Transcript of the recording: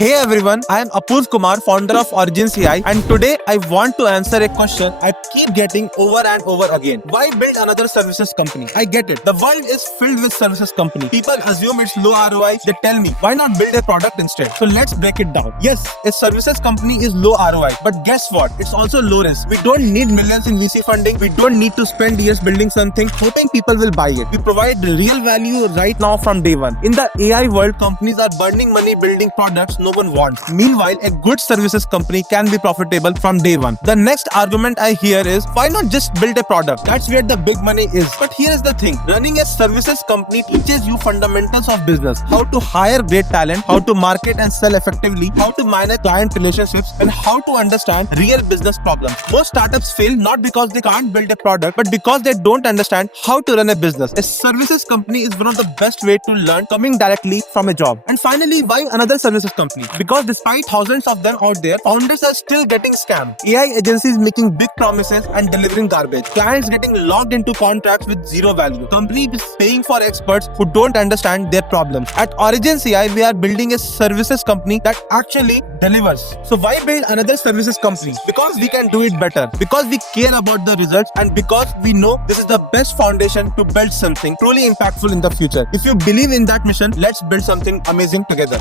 Hey everyone, I am Apurv Kumar, founder of Origins AI, and today I want to answer a question I keep getting over and over again. Why build another services company? I get it. The world is filled with services company. People assume it's low ROI. They tell me, why not build a product instead? So let's break it down. Yes, a services company is low ROI, but guess what? It's also low risk. We don't need millions in VC funding. We don't need to spend years building something, hoping people will buy it. We provide real value right now from day one. In the AI world, companies are burning money building products no one wants. Meanwhile, a good services company can be profitable from day one. The next argument I hear is, why not just build a product? That's where the big money is. But here is the thing. Running a services company teaches you fundamentals of business. How to hire great talent, how to market and sell effectively, how to manage client relationships, and how to understand real business problems. Most startups fail not because they can't build a product, but because they don't understand how to run a business. A services company is one of the best way to learn coming directly from a job. And finally, why another services company? Because despite thousands of them out there, founders are still getting scammed. AI agencies making big promises and delivering garbage. Clients getting logged into contracts with zero value. Companies paying for experts who don't understand their problems. At Origins AI, we are building a services company that actually delivers. So why build another services company? Because we can do it better. Because we care about the results, and because we know this is the best foundation to build something truly impactful in the future. If you believe in that mission, let's build something amazing together.